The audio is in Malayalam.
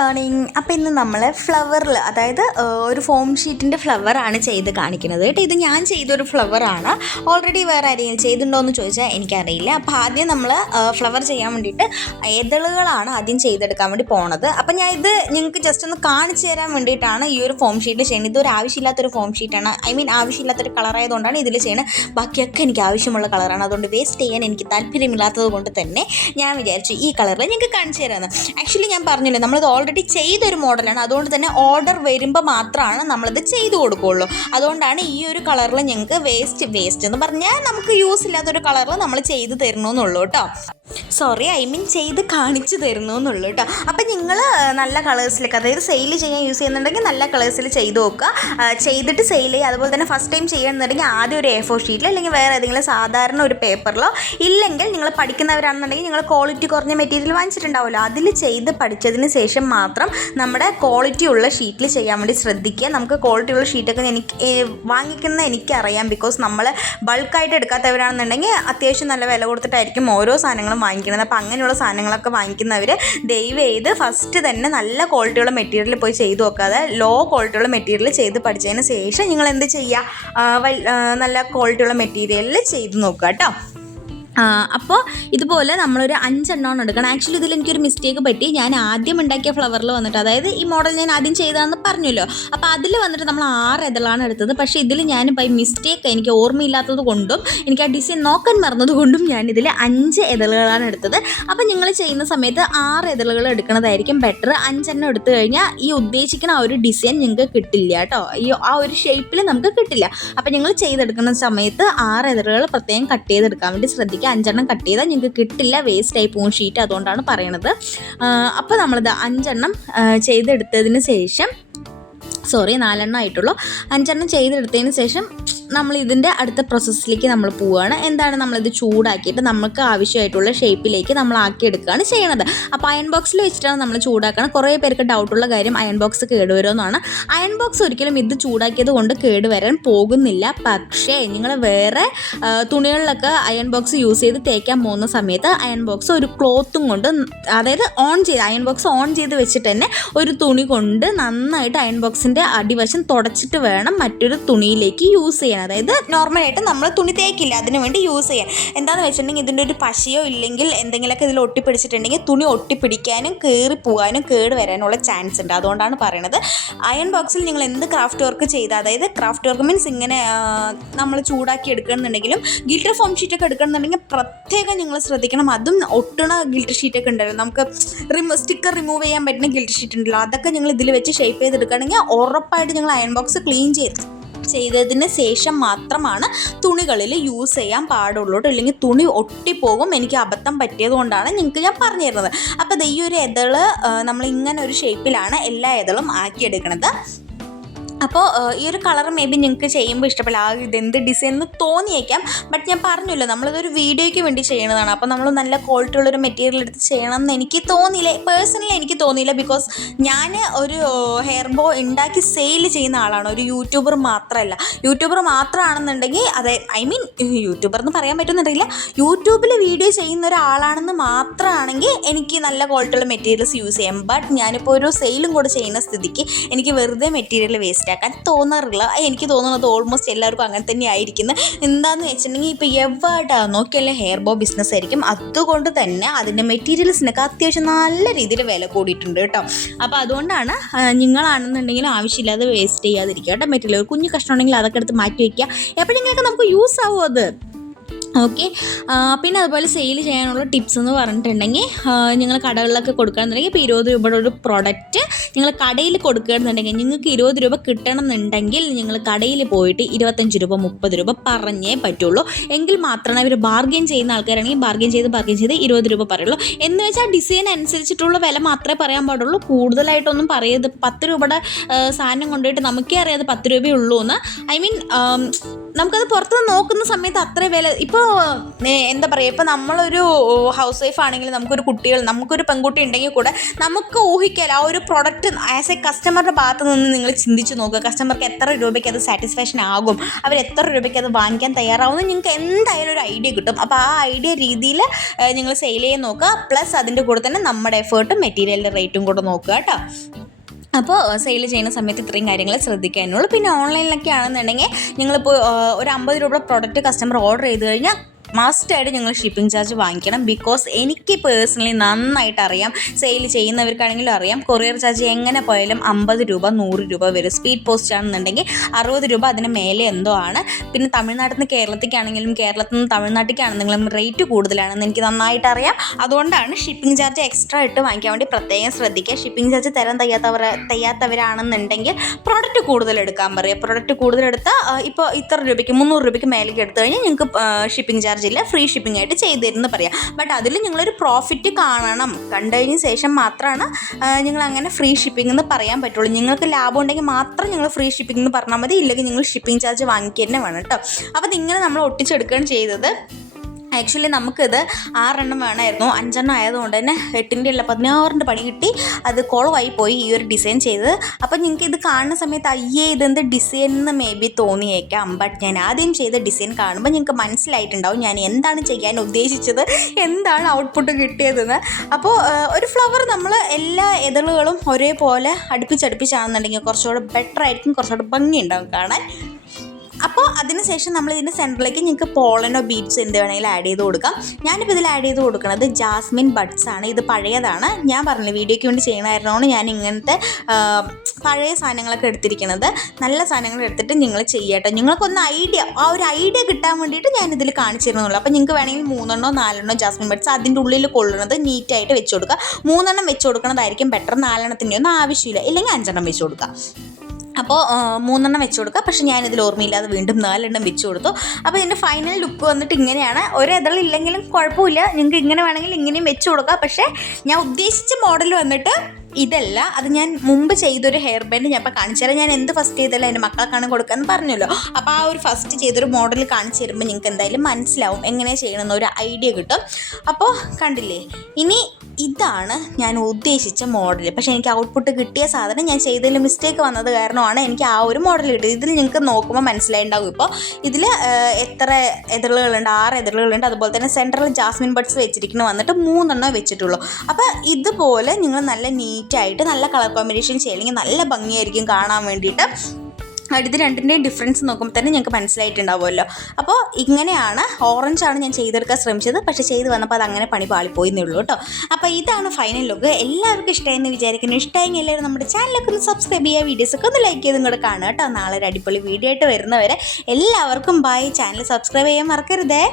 മോർണിംഗ്. അപ്പോൾ ഇന്ന് നമ്മൾ ഫ്ലവറിൽ, അതായത് ഒരു ഫോം ഷീറ്റിൻ്റെ ഫ്ലവറാണ് ചെയ്ത് കാണിക്കുന്നത് കേട്ടോ. ഇത് ഞാൻ ചെയ്തൊരു ഫ്ലവറാണ്. ഓൾറെഡി വേറെ ആരെങ്കിലും ചെയ്തിട്ടുണ്ടോ എന്ന് ചോദിച്ചാൽ എനിക്കറിയില്ല. അപ്പോൾ ആദ്യം നമ്മൾ ഫ്ലവർ ചെയ്യാൻ വേണ്ടിയിട്ട് എതളുകളാണ് ആദ്യം ചെയ്തെടുക്കാൻ വേണ്ടി പോണത്. അപ്പോൾ ഞാൻ ഇത് നിങ്ങൾക്ക് ജസ്റ്റ് ഒന്ന് കാണിച്ചു തരാൻ വേണ്ടിയിട്ടാണ് ഈ ഒരു ഫോം ഷീറ്റ് ചെയ്യുന്നത്. ഇതൊരു ആവശ്യമില്ലാത്തൊരു ഫോം ഷീറ്റാണ്. ആവശ്യമില്ലാത്തൊരു കളറായതുകൊണ്ടാണ് ഇതിൽ ചെയ്യുന്നത്. ബാക്കിയൊക്കെ എനിക്ക് ആവശ്യമുള്ള കളറാണ്. അതുകൊണ്ട് വേസ്റ്റ് ചെയ്യാൻ എനിക്ക് താല്പര്യമില്ലാത്തത് കൊണ്ട് തന്നെ ഞാൻ വിചാരിച്ചു ഈ കളറിൽ നിങ്ങൾക്ക് കാണിച്ചു തരാമെന്ന്. ആക്ച്വലി ഞാൻ പറഞ്ഞില്ലേ, നമ്മളിത് ഓൾറെഡി ചെയ്തൊരു മോഡലാണ്. അതുകൊണ്ട് തന്നെ ഓർഡർ വരുമ്പോൾ മാത്രമാണ് നമ്മളിത് ചെയ്തു കൊടുക്കുകയുള്ളൂ. അതുകൊണ്ടാണ് ഈ ഒരു കളറിൽ ഞങ്ങൾക്ക് വേസ്റ്റ് എന്ന് പറഞ്ഞാൽ നമുക്ക് യൂസ് ഇല്ലാത്തൊരു കളറിൽ നമ്മൾ ചെയ്ത് തരണമെന്നുള്ളൂ കേട്ടോ. ചെയ്ത് കാണിച്ചു തരുന്നു കേട്ടോ. അപ്പം നിങ്ങൾ നല്ല കളേഴ്സിലേക്ക്, അതായത് സെയിൽ ചെയ്യാൻ യൂസ് ചെയ്യുന്നുണ്ടെങ്കിൽ നല്ല കളേഴ്സിൽ ചെയ്ത് നോക്കുക. ചെയ്തിട്ട് സെയിൽ ചെയ്യുക. അതുപോലെ തന്നെ ഫസ്റ്റ് ടൈം ചെയ്യണമെന്നുണ്ടെങ്കിൽ ആദ്യം ഒരു A4 ഷീറ്റിലോ അല്ലെങ്കിൽ വേറെ ഏതെങ്കിലും സാധാരണ ഒരു പേപ്പറിലോ, ഇല്ലെങ്കിൽ നിങ്ങൾ പഠിക്കുന്നവരാണെന്നുണ്ടെങ്കിൽ നിങ്ങൾ ക്വാളിറ്റി കുറഞ്ഞ മെറ്റീരിയൽ വാങ്ങിച്ചിട്ടുണ്ടാവുമല്ലോ, അതിൽ ചെയ്ത് പഠിച്ചതിന് ശേഷം മാത്രം നമ്മുടെ ക്വാളിറ്റി ഉള്ള ഷീറ്റിൽ ചെയ്യാൻ വേണ്ടി ശ്രദ്ധിക്കുക. നമുക്ക് ക്വാളിറ്റി ഉള്ള ഷീറ്റൊക്കെ വാങ്ങിക്കുന്ന എനിക്കറിയാം. ബിക്കോസ് നമ്മൾ ബൾക്കായിട്ട് എടുക്കാത്തവരാണെന്നുണ്ടെങ്കിൽ അത്യാവശ്യം നല്ല വില കൊടുത്തിട്ടായിരിക്കും ഓരോ സാധനങ്ങളും വാങ്ങിക്കുന്നത്. അപ്പോൾ അങ്ങനെയുള്ള സാധനങ്ങളൊക്കെ വാങ്ങിക്കുന്നവർ ദയവ് ചെയ്ത് ഫസ്റ്റ് തന്നെ നല്ല ക്വാളിറ്റിയുള്ള മെറ്റീരിയൽ പോയി ചെയ്ത് നോക്കാതെ ലോ ക്വാളിറ്റിയുള്ള മെറ്റീരിയൽ ചെയ്ത് പഠിച്ചതിന് ശേഷം നിങ്ങൾ എന്ത് ചെയ്യുക, നല്ല ക്വാളിറ്റിയുള്ള മെറ്റീരിയലിൽ ചെയ്ത് നോക്കുക കേട്ടോ. അപ്പോൾ ഇതുപോലെ നമ്മളൊരു 5 എണ്ണമാണ് എടുക്കണം. ആക്ച്വലി ഇതിൽ എനിക്കൊരു മിസ്റ്റേക്ക് പറ്റി. ഞാൻ ആദ്യം ഉണ്ടാക്കിയ ഫ്ലവറിൽ വന്നിട്ട്, അതായത് ഈ മോഡൽ ഞാൻ ആദ്യം ചെയ്തതെന്ന് പറഞ്ഞല്ലോ, അപ്പോൾ അതിൽ വന്നിട്ട് നമ്മൾ 6 എതളാണ് എടുത്തത്. പക്ഷേ ഇതിൽ ഞാൻ ബൈ മിസ്റ്റേക്ക്, എനിക്ക് ഓർമ്മയില്ലാത്തത് കൊണ്ടും എനിക്ക് ആ ഡിസൈൻ നോക്കാൻ മറന്നത് കൊണ്ടും ഞാനിതിൽ 5 എതളുകളാണ് എടുത്തത്. അപ്പോൾ നിങ്ങൾ ചെയ്യുന്ന സമയത്ത് 6 എതളുകൾ എടുക്കുന്നതായിരിക്കും ബെറ്റർ. 5 എണ്ണം എടുത്തു കഴിഞ്ഞാൽ ഈ ഉദ്ദേശിക്കുന്ന ആ ഒരു ഡിസൈൻ നിങ്ങൾക്ക് കിട്ടില്ല കേട്ടോ. ആ ഒരു ഷേപ്പിൽ നമുക്ക് കിട്ടില്ല. അപ്പോൾ നിങ്ങൾ ചെയ്തെടുക്കുന്ന സമയത്ത് 6 എതളുകൾ പ്രത്യേകം കട്ട് ചെയ്തെടുക്കാൻ വേണ്ടി ശ്രദ്ധിക്കുക. 5 എണ്ണം കട്ട് ചെയ്താൽ നിങ്ങൾക്ക് കിട്ടില്ല, വേസ്റ്റ് ആയി പോകും ഷീറ്റ്. അതുകൊണ്ടാണ് പറയണത്. അപ്പോൾ നമ്മളിത് 5 എണ്ണം ചെയ്തെടുത്തതിന് ശേഷം, 4 എണ്ണം ആയിട്ടുള്ളൂ. 5 എണ്ണം ചെയ്തെടുത്തതിന് ശേഷം നമ്മൾ ഇതിൻ്റെ അടുത്ത പ്രോസസ്സിലേക്ക് നമ്മൾ പോവുകയാണ്. എന്താണ്, നമ്മളിത് ചൂടാക്കിയിട്ട് നമുക്ക് ആവശ്യമായിട്ടുള്ള ഷേപ്പിലേക്ക് നമ്മൾ ആക്കിയെടുക്കുകയാണ് ചെയ്യണത്. അപ്പോൾ അയൺ ബോക്സിൽ വെച്ചിട്ടാണ് നമ്മൾ ചൂടാക്കണം. കുറേ പേർക്ക് ഡൗട്ടുള്ള കാര്യം അയൺ ബോക്സ് കേടുവരുമെന്നാണ്. അയൺ ബോക്സ് ഒരിക്കലും ഇത് ചൂടാക്കിയത് കൊണ്ട് കേടുവരാൻ പോകുന്നില്ല. പക്ഷേ നിങ്ങൾ വേറെ തുണികളിലൊക്കെ അയൺ ബോക്സ് യൂസ് ചെയ്ത് തേക്കാൻ പോകുന്ന സമയത്ത് അയൺ ബോക്സ് ഒരു ക്ലോത്തും കൊണ്ട്, അതായത് അയൺ ബോക്സ് ഓൺ ചെയ്ത് വെച്ചിട്ട് തന്നെ ഒരു തുണി കൊണ്ട് നന്നായിട്ട് അയൺ ബോക്സിൻ്റെ അടിവശം തുടച്ചിട്ട് വേണം മറ്റൊരു തുണിയിലേക്ക് യൂസ് ചെയ്യാൻ. അതായത് നോർമലായിട്ട് നമ്മൾ തുണി തേക്കില്ല, അതിന് വേണ്ടി യൂസ് ചെയ്യാൻ. എന്താണെന്ന് വെച്ചിട്ടുണ്ടെങ്കിൽ ഇതിൻ്റെ ഒരു പശയോ ഇല്ലെങ്കിൽ എന്തെങ്കിലുമൊക്കെ ഇതിൽ ഒട്ടിപ്പിടിച്ചിട്ടുണ്ടെങ്കിൽ തുണി ഒട്ടിപ്പിടിക്കാനും കയറി പോകാനും കേട് വരാനുള്ള ചാൻസ് ഉണ്ട്. അതുകൊണ്ടാണ് പറയണത്. അയൺ ബോക്സിൽ നിങ്ങൾ എന്ത് ക്രാഫ്റ്റ് വർക്ക് ചെയ്താൽ, അതായത് ക്രാഫ്റ്റ് വർക്ക് മീൻസ് ഇങ്ങനെ നമ്മൾ ചൂടാക്കി എടുക്കണമെന്നുണ്ടെങ്കിലും ഗിൽറ്റർ ഫോം ഷീറ്റൊക്കെ എടുക്കണമെന്നുണ്ടെങ്കിൽ പ്രത്യേകം നിങ്ങൾ ശ്രദ്ധിക്കണം. അതും ഒട്ടണ ഗിൽറ്റർ ഷീറ്റൊക്കെ ഉണ്ടല്ലോ, നമുക്ക് സ്റ്റിക്കർ റിമൂവ് ചെയ്യാൻ പറ്റുന്ന ഗിൽറ്റർ ഷീറ്റ് ഉണ്ടല്ലോ, അതൊക്കെ നിങ്ങൾ ഇതിൽ വെച്ച് ഷേപ്പ് ചെയ്തെടുക്കുകയാണെങ്കിൽ ഉറപ്പായിട്ട് നിങ്ങൾ അയൺ ബോക്സ് ക്ലീൻ ചെയ്തതിന് ശേഷം മാത്രമാണ് തുണികളിൽ യൂസ് ചെയ്യാൻ പാടുള്ളൂ. ഇല്ലെങ്കിൽ തുണി ഒട്ടിപ്പോകും. എനിക്ക് അബദ്ധം പറ്റിയത് കൊണ്ടാണ് നിങ്ങൾക്ക് ഞാൻ പറഞ്ഞു തരുന്നത്. അപ്പോൾ ഈ ഒരു എതള് നമ്മൾ ഇങ്ങനെ ഒരു ഷേപ്പിലാണ് എല്ലാ എതളും ആക്കിയെടുക്കണത്. അപ്പോൾ ഈ ഒരു കളർ മേ ബി നിങ്ങൾക്ക് ചെയ്യുമ്പോൾ ഇഷ്ടപ്പെടില്ല, ഇതെന്ത് ഡിസൈൻ എന്ന് തോന്നിയേക്കാം. ബട്ട് ഞാൻ പറഞ്ഞല്ലോ, നമ്മളിതൊരു വീഡിയോയ്ക്ക് വേണ്ടി ചെയ്യണതാണ്. അപ്പോൾ നമ്മൾ നല്ല ക്വാളിറ്റി ഉള്ളൊരു മെറ്റീരിയൽ എടുത്ത് ചെയ്യണം എന്ന് എനിക്ക് തോന്നിയില്ല. പേഴ്സണലി എനിക്ക് തോന്നിയില്ല. ബിക്കോസ് ഞാൻ ഒരു ഹെയർ ബോ ഉണ്ടാക്കി സെയിൽ ചെയ്യുന്ന ആളാണ്, ഒരു യൂട്യൂബർ മാത്രമല്ല. യൂട്യൂബർ മാത്രമാണെന്നുണ്ടെങ്കിൽ, യൂട്യൂബർ എന്ന് പറയാൻ പറ്റുന്നുണ്ടെങ്കിൽ യൂട്യൂബിൽ വീഡിയോ ചെയ്യുന്ന ഒരാളാണെന്ന് മാത്രമാണെങ്കിൽ എനിക്ക് നല്ല ക്വാളിറ്റി ഉള്ള മെറ്റീരിയൽസ് യൂസ് ചെയ്യാം. ബട്ട് ഞാനിപ്പോൾ ഒരു സെയിലും കൂടെ ചെയ്യുന്ന സ്ഥിതിക്ക് എനിക്ക് വെറുതെ മെറ്റീരിയൽ വേസ്റ്റ് ആക്കാൻ തോന്നാറില്ല. എനിക്ക് തോന്നുന്നത് ഓൾമോസ്റ്റ് എല്ലാവർക്കും അങ്ങനെ തന്നെ ആയിരിക്കുന്നു. എന്താണെന്ന് വെച്ചിട്ടുണ്ടെങ്കിൽ ഇപ്പോൾ എവിടെ നോക്കിയാലും ഹെയർ ബോ ബിസിനസ് ആയിരിക്കും. അതുകൊണ്ട് തന്നെ അതിൻ്റെ മെറ്റീരിയൽസിനൊക്കെ അത്യാവശ്യം നല്ല രീതിയിൽ വില കൂടിയിട്ടുണ്ട് കേട്ടോ. അപ്പോൾ അതുകൊണ്ടാണ് നിങ്ങളാണെന്നുണ്ടെങ്കിലും ആവശ്യമില്ലാതെ വേസ്റ്റ് ചെയ്യാതിരിക്കുക കേട്ടോ. മെറ്റീരിയൽ കുഞ്ഞു കഷ്ണം ഉണ്ടെങ്കിൽ അതൊക്കെ എടുത്ത് മാറ്റി വയ്ക്കുക. എപ്പോഴെങ്കിലൊക്കെ നമുക്ക് യൂസ് ആവും അത്. ഓക്കെ. പിന്നെ അതുപോലെ സെയിൽ ചെയ്യാനുള്ള ടിപ്സ് എന്ന് പറഞ്ഞിട്ടുണ്ടെങ്കിൽ, നിങ്ങൾ കടകളിലൊക്കെ കൊടുക്കുകയാണെന്നുണ്ടെങ്കിൽ ഇപ്പോൾ 20 രൂപയുടെ ഒരു പ്രൊഡക്റ്റ് നിങ്ങൾ കടയിൽ കൊടുക്കുകയാണെന്നുണ്ടെങ്കിൽ നിങ്ങൾക്ക് 20 രൂപ കിട്ടണമെന്നുണ്ടെങ്കിൽ നിങ്ങൾ കടയിൽ പോയിട്ട് 25 രൂപ 30 രൂപ പറഞ്ഞേ പറ്റുള്ളൂ. എങ്കിൽ മാത്രമേ അവർ ബാർഗെയിൻ ചെയ്യുന്ന ആൾക്കാരാണെങ്കിൽ ബാർഗെയിൻ ചെയ്ത് 20 രൂപ പറയുള്ളൂ. എന്ന് വെച്ചാൽ ഡിസൈൻ അനുസരിച്ചിട്ടുള്ള വില മാത്രമേ പറയാൻ പാടുള്ളൂ. കൂടുതലായിട്ടൊന്നും പറയരുത്. 10 രൂപയുടെ സാധനം കൊണ്ടുപോയിട്ട് നമുക്കേ അറിയാതെ 10 രൂപയേ ഉള്ളൂ എന്ന്. നമുക്കത് പുറത്തുനിന്ന് നോക്കുന്ന സമയത്ത് അത്ര വില, ഇപ്പോൾ ഇപ്പോൾ എന്താ പറയുക, ഇപ്പോൾ നമ്മളൊരു ഹൗസ് വൈഫ് ആണെങ്കിൽ നമുക്കൊരു പെൺകുട്ടി ഉണ്ടെങ്കിൽ കൂടെ നമുക്ക് ഊഹിക്കാമല്ലോ ആ ഒരു പ്രൊഡക്റ്റ് ആസ് എ കസ്റ്റമറുടെ ഭാഗത്ത് നിന്ന് നിങ്ങൾ ചിന്തിച്ച് നോക്കുക. കസ്റ്റമർക്ക് എത്ര രൂപയ്ക്ക് അത് സാറ്റിസ്ഫാക്ഷൻ ആകും, അവർ എത്ര രൂപയ്ക്ക് അത് വാങ്ങിക്കാൻ തയ്യാറാവുമെന്ന് നിങ്ങൾക്ക് എന്തായാലും ഒരു ഐഡിയ കിട്ടും. അപ്പോൾ ആ ഐഡിയ രീതിയിൽ നിങ്ങൾ സെയിൽ ചെയ്യാൻ നോക്കുക. പ്ലസ് അതിൻ്റെ കൂടെ തന്നെ നമ്മുടെ എഫേർട്ടും മെറ്റീരിയലിൻ്റെ റേറ്റും കൂടെ നോക്കുക കേട്ടോ. അപ്പോൾ സെയിൽ ചെയ്യുന്ന സമയത്ത് ഇത്രയും കാര്യങ്ങൾ ശ്രദ്ധിക്കാനുള്ളൂ. പിന്നെ ഓൺലൈനിലൊക്കെ ആണെന്നുണ്ടെങ്കിൽ നിങ്ങളിപ്പോൾ ഒരു 50 രൂപ പ്രോഡക്റ്റ് കസ്റ്റമർ ഓർഡർ ചെയ്ത് കഴിഞ്ഞാൽ മസ്റ്റായിട്ട് നിങ്ങൾ ഷിപ്പിംഗ് ചാർജ് വാങ്ങിക്കണം. ബിക്കോസ് എനിക്ക് പേഴ്സണലി നന്നായിട്ട് അറിയാം, സെയിൽ ചെയ്യുന്നവർക്കാണെങ്കിലും അറിയാം, കൊറിയർ ചാർജ് എങ്ങനെ പോയാലും 50 രൂപ 100 രൂപ വരും. സ്പീഡ് പോസ്റ്റ് ആണെന്നുണ്ടെങ്കിൽ 60 രൂപ അതിന് മേലെ എന്തോ ആണ്. പിന്നെ തമിഴ്നാട്ടിൽ നിന്ന് കേരളത്തിലേക്കാണെങ്കിലും കേരളത്തിൽ നിന്ന് തമിഴ്നാട്ടിലേക്കാണെന്നെങ്കിലും റേറ്റ് കൂടുതലാണെന്ന് എനിക്ക് നന്നായിട്ട് അറിയാം. അതുകൊണ്ടാണ് ഷിപ്പിംഗ് ചാർജ് എക്സ്ട്രാ ഇട്ട് വാങ്ങിക്കാൻ വേണ്ടി പ്രത്യേകം ശ്രദ്ധിക്കുക. ഷിപ്പിംഗ് ചാർജ് തരാൻ തയ്യാത്തവരാണെന്നുണ്ടെങ്കിൽ പ്രൊഡക്റ്റ് കൂടുതൽ എടുക്കാൻ പറയുക. പ്രൊഡക്റ്റ് കൂടുതലെടുത്താൽ ഇപ്പോൾ ഇത്ര രൂപയ്ക്ക് 300 രൂപയ്ക്ക് മേലേക്ക് എടുത്തു കഴിഞ്ഞാൽ നിങ്ങൾക്ക് ഷിപ്പിംഗ് ചാർജ് ഇല്ല, ഫ്രീ ഷിപ്പിംഗ് ആയിട്ട് ചെയ്തു തരുമെന്ന് പറയാം. ബട്ട് അതിൽ നിങ്ങളൊരു പ്രോഫിറ്റ് കാണണം. കണ്ടതിന് ശേഷം മാത്രമാണ് നിങ്ങൾ അങ്ങനെ ഫ്രീ ഷിപ്പിംഗ് എന്ന് പറയാൻ പറ്റുള്ളൂ. നിങ്ങൾക്ക് ലാഭം ഉണ്ടെങ്കിൽ മാത്രം നിങ്ങൾ ഫ്രീ ഷിപ്പിംഗ് എന്ന് പറഞ്ഞാൽ മതി, ഇല്ലെങ്കിൽ നിങ്ങൾ ഷിപ്പിംഗ് ചാർജ് വാങ്ങിക്കുക തന്നെ വേണം കേട്ടോ. അപ്പോൾ ഇതിങ്ങനെ നമ്മൾ ഒട്ടിച്ചെടുക്കുകയാണ് ചെയ്തത്. ആക്ച്വലി നമുക്കിത് 6 എണ്ണം വേണമായിരുന്നു, 5 എണ്ണം ആയതുകൊണ്ട് തന്നെ 8ൻ്റെ അല്ല 16ൻ്റെ പണി കിട്ടി. അത് കുളമായി പോയി ഈ ഒരു ഡിസൈൻ ചെയ്തത്. അപ്പോൾ നിങ്ങൾക്ക് ഇത് കാണുന്ന സമയത്ത് ഇതെന്ത് ഡിസൈൻ എന്ന് മേ ബി തോന്നിയേക്കാം. ബട്ട് ഞാൻ ആദ്യം ചെയ്ത ഡിസൈൻ കാണുമ്പോൾ നിങ്ങൾക്ക് മനസ്സിലായിട്ടുണ്ടാവും ഞാൻ എന്താണ് ചെയ്യാൻ ഉദ്ദേശിച്ചത്, എന്താണ് ഔട്ട്പുട്ട് കിട്ടിയതെന്ന്. അപ്പോൾ ഒരു ഫ്ലവർ നമ്മൾ എല്ലാ ഇതളുകളും ഒരേപോലെ അടുപ്പിച്ചടുപ്പിച്ചാണെന്നുണ്ടെങ്കിൽ കുറച്ചുകൂടെ ബെറ്റർ ആയിരിക്കും, കുറച്ചുകൂടെ ഭംഗി ഉണ്ടാവും കാണാൻ. അപ്പോൾ അതിനുശേഷം നമ്മൾ ഇതിൻ്റെ സെൻറ്ററിലേക്ക് നിങ്ങൾക്ക് പോളനോ ബീഡ്സ് എന്ത് വേണമെങ്കിലും ആഡ് ചെയ്ത് കൊടുക്കാം. ഞാനിപ്പോൾ ഇതിൽ ആഡ് ചെയ്ത് കൊടുക്കുന്നത് ജാസ്മിൻ ബഡ്സ് ആണ്. ഇത് പഴയതാണ്, ഞാൻ പറഞ്ഞില്ല വീഡിയോയ്ക്ക് വേണ്ടി ചെയ്യണമായിരുന്നോണ്ട് ഞാൻ ഇങ്ങനത്തെ പഴയ സാധനങ്ങളൊക്കെ എടുത്തിരിക്കുന്നത്. നല്ല സാധനങ്ങൾ എടുത്തിട്ട് നിങ്ങൾ ചെയ്യട്ടെ. നിങ്ങൾക്കൊന്ന് ഒരു ഐഡിയ കിട്ടാൻ വേണ്ടിയിട്ട് ഞാനിതിൽ കാണിച്ചിരുന്നുള്ളൂ. അപ്പോൾ നിങ്ങൾക്ക് വേണമെങ്കിൽ 3 4 ജാസ്മിൻ ബഡ്സ് അതിൻ്റെ ഉള്ളിൽ കൊള്ളുന്നത് നീറ്റായിട്ട് വെച്ച് കൊടുക്കുക. 3 വെച്ച് കൊടുക്കുന്നതായിരിക്കും ബെറ്റർ. 4 ഒന്നും ആവശ്യമില്ല, ഇല്ലെങ്കിൽ 5 വെച്ച് കൊടുക്കുക. അപ്പോൾ 3 വെച്ച് കൊടുക്കുക. പക്ഷേ ഞാനിതിൽ ഓർമ്മയില്ലാതെ വീണ്ടും 4 വെച്ച് കൊടുത്തു. അപ്പോൾ ഇതിൻ്റെ ഫൈനൽ ലുക്ക് വന്നിട്ട് ഇങ്ങനെയാണ്. ഒരു ഇതളില്ലെങ്കിലും കുഴപ്പമില്ല, നിങ്ങൾക്ക് ഇങ്ങനെ വേണമെങ്കിൽ ഇങ്ങനെയും വെച്ച് കൊടുക്കുക. പക്ഷേ ഞാൻ ഉദ്ദേശിച്ച മോഡൽ വന്നിട്ട് ഇതല്ല. അത് ഞാൻ മുമ്പ് ചെയ്തൊരു ഹെയർ ബാൻഡ് ഞാൻ ഇപ്പോൾ കാണിച്ചു തരാം. ഞാൻ എന്ത് ഫസ്റ്റ് ചെയ്തല്ല എൻ്റെ മക്കൾക്കാണ് കൊടുക്കാമെന്ന് പറഞ്ഞല്ലോ. അപ്പോൾ ആ ഒരു ഫസ്റ്റ് ചെയ്തൊരു മോഡൽ കാണിച്ചു തരുമ്പോൾ നിങ്ങൾക്ക് എന്തായാലും മനസ്സിലാവും എങ്ങനെ ചെയ്യണമെന്ന് ഒരു ഐഡിയ കിട്ടും. അപ്പോൾ കണ്ടില്ലേ, ഇനി ഇതാണ് ഞാൻ ഉദ്ദേശിച്ച മോഡൽ. പക്ഷേ എനിക്ക് ഔട്ട്പുട്ട് കിട്ടിയ സാധനം ഞാൻ ചെയ്തതിൽ മിസ്റ്റേക്ക് വന്നത് കാരണമാണ് എനിക്ക് ആ ഒരു മോഡൽ കിട്ടിയത്. ഇതിൽ നിങ്ങൾക്ക് നോക്കുമ്പോൾ മനസ്സിലായിട്ടുണ്ടാവും. ഇപ്പോൾ ഇതിൽ എത്ര എതിളുകളുണ്ട്, 6 എതിളുകളുണ്ട്. അതുപോലെ തന്നെ സെൻട്രൽ ജാസ്മിൻ ബഡ്സ് വെച്ചിരിക്കുന്നത് വന്നിട്ട് 3 വെച്ചിട്ടുള്ളൂ. അപ്പോൾ ഇതുപോലെ നിങ്ങൾ നല്ല നീറ്റായിട്ട് നല്ല കളർ കോമ്പിനേഷൻ ചെയ്യണമെങ്കിൽ നല്ല ഭംഗിയായിരിക്കും കാണാൻ വേണ്ടിയിട്ട്. ഇത് രണ്ടിൻ്റെയും ഡിഫറൻസ് നോക്കുമ്പോൾ തന്നെ ഞങ്ങൾക്ക് മനസ്സിലായിട്ടുണ്ടാവുമല്ലോ. അപ്പോൾ ഇങ്ങനെയാണ്, ഓറഞ്ചാണ് ഞാൻ ചെയ്തെടുക്കാൻ ശ്രമിച്ചത്. പക്ഷേ ചെയ്ത് വന്നപ്പോൾ അത് അങ്ങനെ പണി പാളിപ്പോയിന്നേ ഉള്ളൂ കേട്ടോ. അപ്പോൾ ഇതാണ് ഫൈനൽ ലുക്ക്. എല്ലാവർക്കും ഇഷ്ടമായെന്ന് വിചാരിക്കുന്നു. ഇഷ്ടമായെങ്കിൽ എല്ലാവരും നമ്മുടെ ചാനലൊക്കെ ഒന്ന് സബ്സ്ക്രൈബ് ചെയ്യുക, വീഡിയോസൊക്കെ ഒന്ന് ലൈക്ക് ചെയ്തും കൂടെ കാണുക കേട്ടോ. നാളെ ഒരു അടിപൊളി വീഡിയോ ആയിട്ട് വരുന്നവരെ എല്ലാവർക്കും ബൈ. ചാനൽ സബ്സ്ക്രൈബ് ചെയ്യാൻ മറക്കരുതേ.